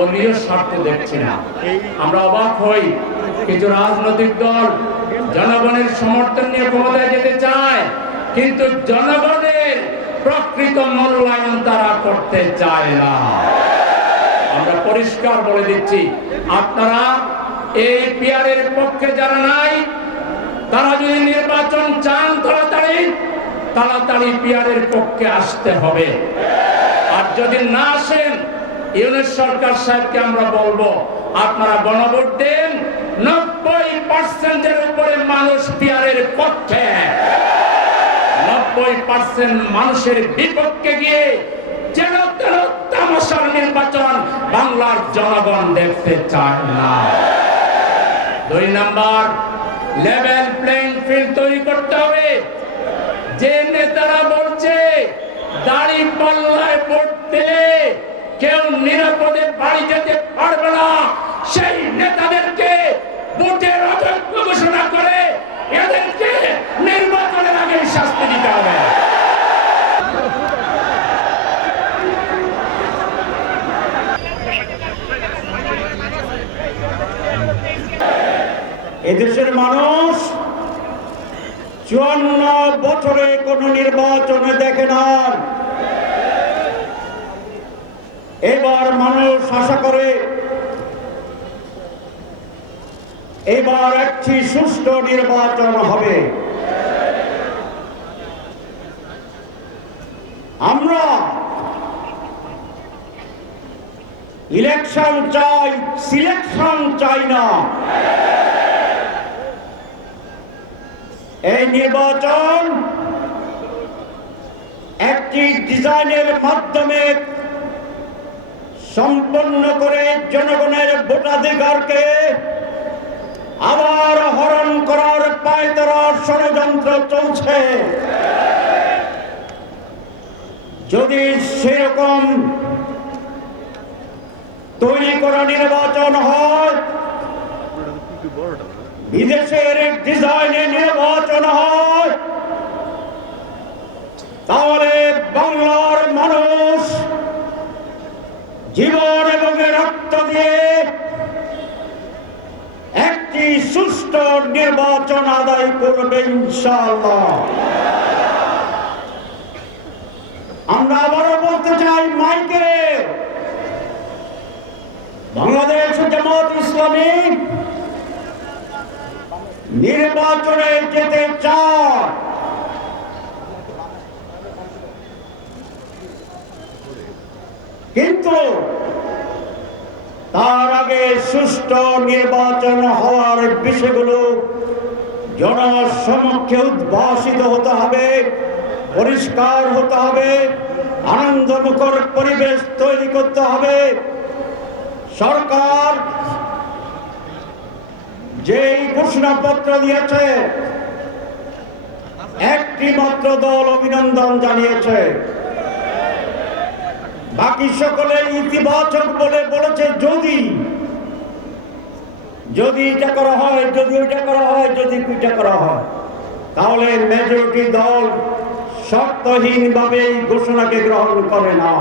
দলীয় স্বার্থ দেখছি না। আমরা অবাক হই, কিছু রাজনৈতিক দল জনগণের সমর্থন নিয়ে ক্ষমতায় যেতে চায়, কিন্তু জনগণের প্রকৃত মূল্যায়ন তারা করতে চায় না। আমরা পরিষ্কার বলে দিচ্ছি, আপনারা এই পিয়ারের পক্ষে যারা নাই, তারা যদি নির্বাচন চান তাড়াতাড়ি পিয়ারের পক্ষে আসতে হবে। আর যদি না আসেন, ইউনূস সরকার সাহেবকে আমরা বলবো, আপনারা গণভোট দেন। 90% উপরে মানুষ পিয়ারের পক্ষে, 90% মানুষের বিপক্ষে গিয়ে যেন তেন তামাশার নির্বাচন বাংলার জনগণ দেখতে চায় না। 2 নাম্বার, লেভেল প্লেইং ফিল্ড তৈরি করতে হবে। যে নেতারা বলছে দাড়ি পাল্লায় পড়তে কেউ নিরাপদে বাড়ি যেতে পারবে না, সেই নেতাদেরকে ভোটের অযোগ্য ঘোষণা করে এদেরকে নির্বাচনের আগে শাস্তি দিতে হবে। এদেশের মানুষ 54 বছরে কোন নির্বাচনে দেখে না। এবার মানুষ আশা করে এবার একটি সুষ্ঠু নির্বাচন হবে। আমরা ইলেকশন চাই, সিলেকশন চাই না। এই নির্বাচন একটি ডিজাইনের মাধ্যমে সম্পন্ন করে জনগণের ভোটাধিকারকে আবার হরণ করার পায়তারা ষড়যন্ত্র চলছে। যদি সেরকম তৈরি করা নির্বাচন হয়, বিদেশের ডিজাইনে নির্বাচন হয়, তাহলে বাংলার মানুষ জীবন এবং রক্ত দিয়ে একটি সুষ্ঠু নির্বাচন আদায় করবে ইনশাআল্লাহ। আমরা আবারও বলতে চাই মাইকে, বাংলাদেশ জামাত ইসলামী নির্বাচনে যেতে চায়, কিন্তু তার আগে সুষ্ঠু নির্বাচন হওয়ার বিষয়গুলো জনসমক্ষে উদ্ভাসিত হতে হবে, পরিষ্কার হতে হবে, আনন্দমুখর পরিবেশ তৈরি করতে হবে। সরকার যেই ঘোষণাপত্র দিয়েছে, একটি মাত্র দল অভিনন্দন জানিয়েছে, বাকি সকলে ইতিবাচক বলে বলেছে যদি এটা করা হয়, যদি ওইটা করা হয়, যদি ওইটা করা হয়, তাহলে মেজরিটি দল শর্তহীনভাবে এই ঘোষণাকে গ্রহণ করে না।